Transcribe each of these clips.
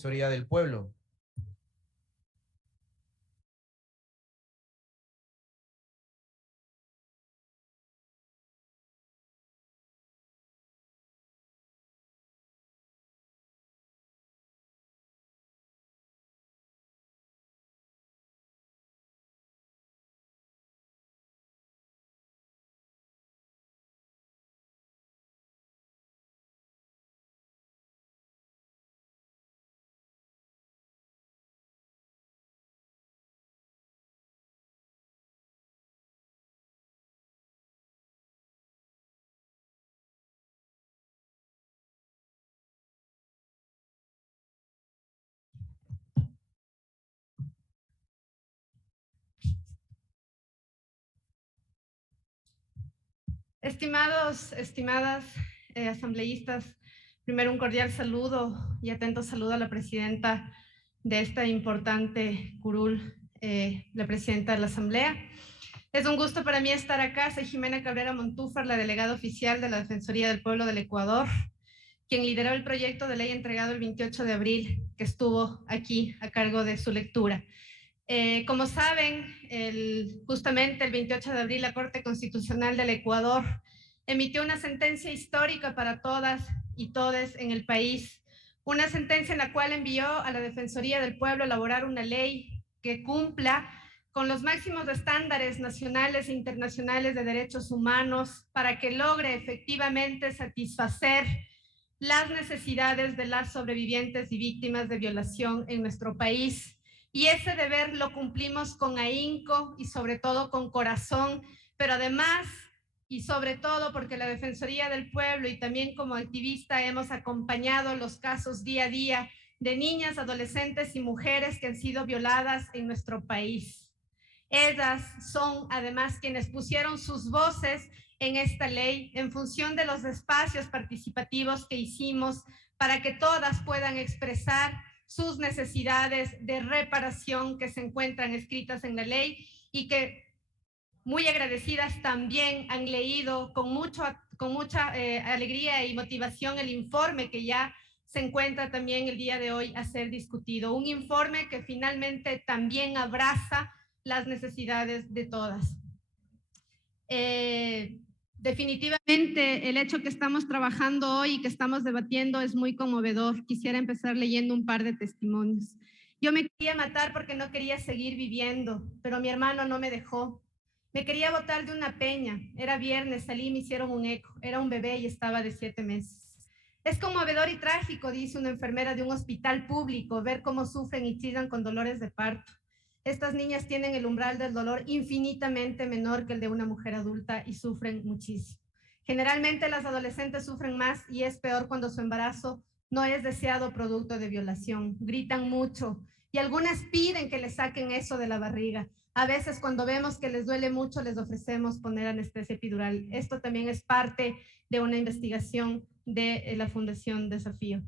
Defensoría del Pueblo. Estimados, estimadas asambleístas, primero un cordial saludo y atento saludo a la presidenta de esta importante curul, la presidenta de la Asamblea. Es un gusto para mí estar acá. Soy Jimena Cabrera Montúfar, la delegada oficial de la Defensoría del Pueblo del Ecuador, quien lideró el proyecto de ley entregado el 28 de abril, que estuvo aquí a cargo de su lectura. Como saben, justamente el 28 de abril la Corte Constitucional del Ecuador emitió una sentencia histórica para todas y todes en el país, una sentencia en la cual envió a la Defensoría del Pueblo a elaborar una ley que cumpla con los máximos estándares nacionales e internacionales de derechos humanos para que logre efectivamente satisfacer las necesidades de las sobrevivientes y víctimas de violación en nuestro país. Y ese deber lo cumplimos con ahínco y sobre todo con corazón, pero además y sobre todo porque la Defensoría del Pueblo y también como activista hemos acompañado los casos día a día de niñas, adolescentes y mujeres que han sido violadas en nuestro país. Ellas son además quienes pusieron sus voces en esta ley en función de los espacios participativos que hicimos para que todas puedan expresar sus necesidades de reparación que se encuentran escritas en la ley y que muy agradecidas también han leído con mucha alegría y motivación el informe que ya se encuentra también el día de hoy a ser discutido. Un informe que finalmente también abraza las necesidades de todas. Definitivamente el hecho que estamos trabajando hoy y que estamos debatiendo es muy conmovedor. Quisiera empezar leyendo un par de testimonios. Yo me quería matar porque no quería seguir viviendo, pero mi hermano no me dejó. Me quería botar de una peña. Era viernes, salí y me hicieron un eco. Era un bebé y estaba de 7 meses. Es conmovedor y trágico, dice una enfermera de un hospital público, ver cómo sufren y chillan con dolores de parto. Estas niñas tienen el umbral del dolor infinitamente menor que el de una mujer adulta y sufren muchísimo. Generalmente las adolescentes sufren más y es peor cuando su embarazo no es deseado producto de violación. Gritan mucho y algunas piden que les saquen eso de la barriga. A veces cuando vemos que les duele mucho les ofrecemos poner anestesia epidural. Esto también es parte de una investigación de la Fundación Desafío.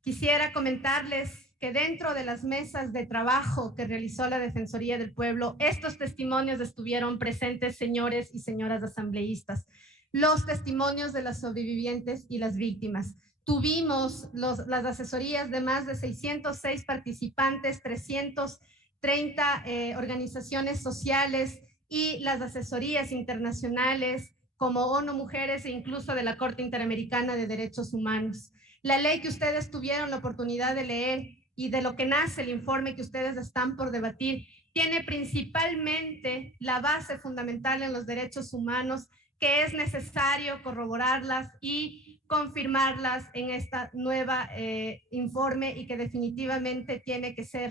Quisiera comentarles que dentro de las mesas de trabajo que realizó la Defensoría del Pueblo, estos testimonios estuvieron presentes, señores y señoras asambleístas, los testimonios de las sobrevivientes y las víctimas. Tuvimos las asesorías de más de 606 participantes, 330 organizaciones sociales y las asesorías internacionales como ONU Mujeres e incluso de la Corte Interamericana de Derechos Humanos. La ley que ustedes tuvieron la oportunidad de leer y de lo que nace el informe que ustedes están por debatir, tiene principalmente la base fundamental en los derechos humanos, que es necesario corroborarlas y confirmarlas en esta nueva informe y que definitivamente tiene que ser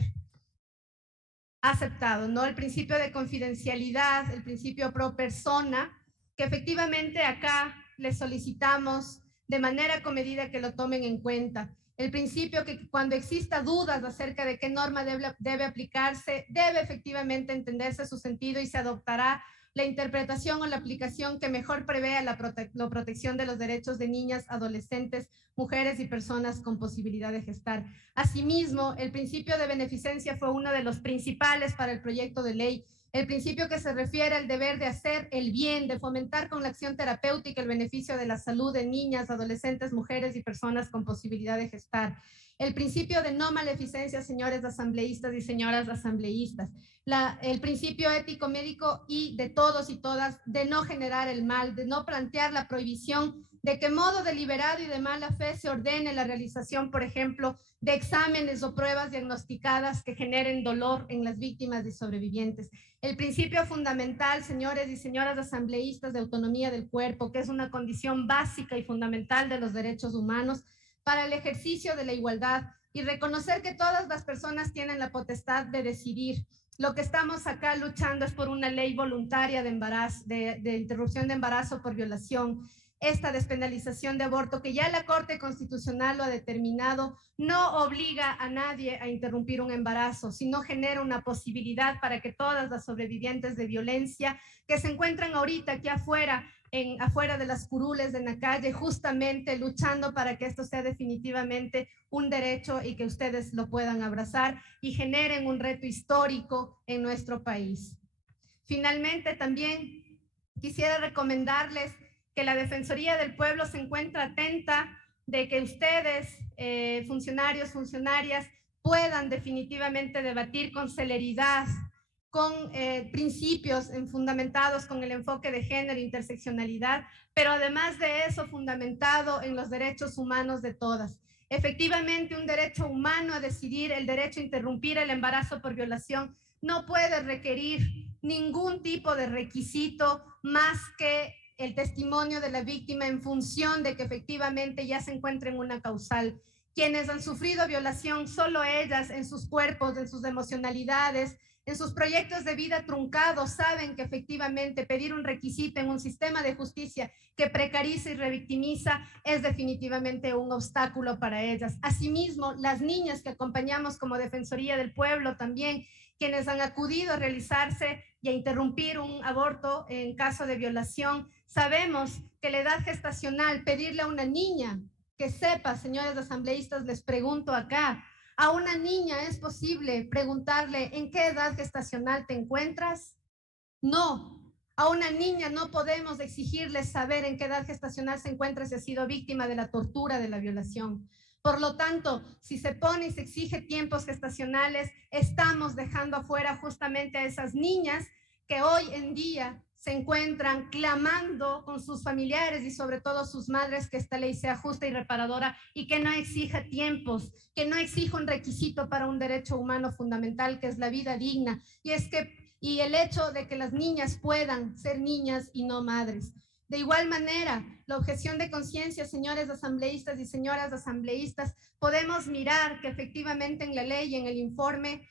aceptado, ¿no? El principio de confidencialidad, el principio pro persona, que efectivamente acá les solicitamos de manera comedida que lo tomen en cuenta. El principio que cuando exista dudas acerca de qué norma debe aplicarse, debe efectivamente entenderse su sentido y se adoptará la interpretación o la aplicación que mejor prevea la protección de los derechos de niñas, adolescentes, mujeres y personas con posibilidad de gestar. Asimismo, el principio de beneficencia fue uno de los principales para el proyecto de ley. El principio que se refiere al deber de hacer el bien, de fomentar con la acción terapéutica el beneficio de la salud de niñas, adolescentes, mujeres y personas con posibilidad de gestar. El principio de no maleficencia, señores asambleístas y señoras asambleístas. El principio ético médico y de todos y todas de no generar el mal, de no plantear la prohibición de que modo deliberado y de mala fe se ordene la realización, por ejemplo, de exámenes o pruebas diagnosticadas que generen dolor en las víctimas y sobrevivientes. El principio fundamental, señores y señoras asambleístas, de autonomía del cuerpo, que es una condición básica y fundamental de los derechos humanos para el ejercicio de la igualdad y reconocer que todas las personas tienen la potestad de decidir. Lo que estamos acá luchando es por una ley voluntaria de embarazo, de interrupción de embarazo por violación. Esta despenalización de aborto, que ya la Corte Constitucional lo ha determinado, no obliga a nadie a interrumpir un embarazo, sino genera una posibilidad para que todas las sobrevivientes de violencia que se encuentran ahorita aquí afuera, afuera de las curules de la calle, justamente luchando para que esto sea definitivamente un derecho y que ustedes lo puedan abrazar y generen un reto histórico en nuestro país. Finalmente, también quisiera recomendarles que la Defensoría del Pueblo se encuentra atenta de que ustedes, funcionarios, funcionarias, puedan definitivamente debatir con celeridad, con principios fundamentados con el enfoque de género e interseccionalidad, pero además de eso fundamentado en los derechos humanos de todas. Efectivamente, un derecho humano a decidir, el derecho a interrumpir el embarazo por violación, no puede requerir ningún tipo de requisito más que el testimonio de la víctima en función de que efectivamente ya se encuentre en una causal. Quienes han sufrido violación, solo ellas en sus cuerpos, en sus emocionalidades, en sus proyectos de vida truncados, saben que efectivamente pedir un requisito en un sistema de justicia que precariza y revictimiza es definitivamente un obstáculo para ellas. Asimismo, las niñas que acompañamos como Defensoría del Pueblo también, quienes han acudido a realizarse y a interrumpir un aborto en caso de violación, sabemos que la edad gestacional, pedirle a una niña que sepa, señores asambleístas, les pregunto acá, ¿a una niña es posible preguntarle en qué edad gestacional te encuentras? No. A una niña no podemos exigirle saber en qué edad gestacional se encuentra si ha sido víctima de la tortura, de la violación. Por lo tanto, si se pone y se exige tiempos gestacionales, estamos dejando afuera justamente a esas niñas que hoy en día se encuentran clamando con sus familiares y sobre todo sus madres que esta ley sea justa y reparadora y que no exija tiempos, que no exija un requisito para un derecho humano fundamental que es la vida digna. Y el hecho de que las niñas puedan ser niñas y no madres. De igual manera, la objeción de conciencia, señores asambleístas y señoras asambleístas, podemos mirar que efectivamente en la ley y en el informe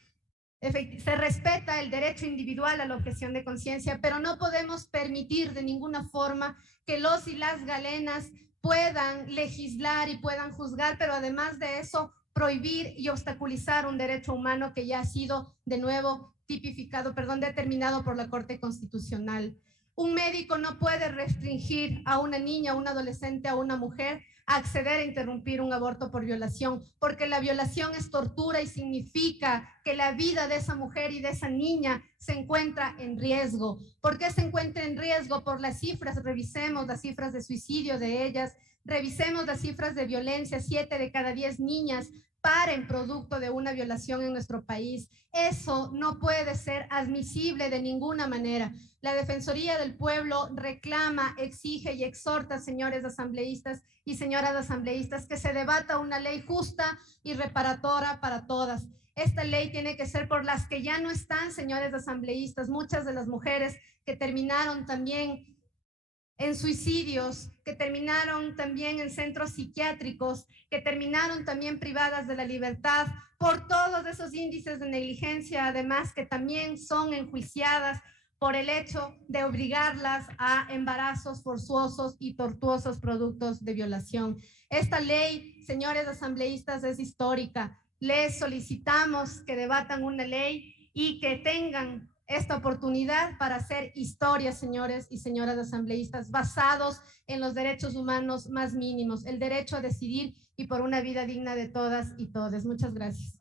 se respeta el derecho individual a la objeción de conciencia, pero no podemos permitir de ninguna forma que los y las galenas puedan legislar y puedan juzgar, pero además de eso, prohibir y obstaculizar un derecho humano que ya ha sido de nuevo determinado por la Corte Constitucional. Un médico no puede restringir a una niña, a un adolescente, a una mujer a acceder a interrumpir un aborto por violación, porque la violación es tortura y significa que la vida de esa mujer y de esa niña se encuentra en riesgo. ¿Por qué se encuentra en riesgo? Por las cifras, revisemos las cifras de suicidio de ellas, revisemos las cifras de violencia, 7 de cada 10 niñas paren producto de una violación en nuestro país. Eso no puede ser admisible de ninguna manera. La Defensoría del Pueblo reclama, exige y exhorta, señores asambleístas y señoras asambleístas, que se debata una ley justa y reparadora para todas. Esta ley tiene que ser por las que ya no están, señores asambleístas, muchas de las mujeres que terminaron también en suicidios, que terminaron también en centros psiquiátricos, que terminaron también privadas de la libertad por todos esos índices de negligencia, además que también son enjuiciadas por el hecho de obligarlas a embarazos forzosos y tortuosos productos de violación. Esta ley, señores asambleístas, es histórica. Les solicitamos que debatan una ley y que tengan esta oportunidad para hacer historia, señores y señoras asambleístas, basados en los derechos humanos más mínimos, el derecho a decidir y por una vida digna de todas y todos. Muchas gracias.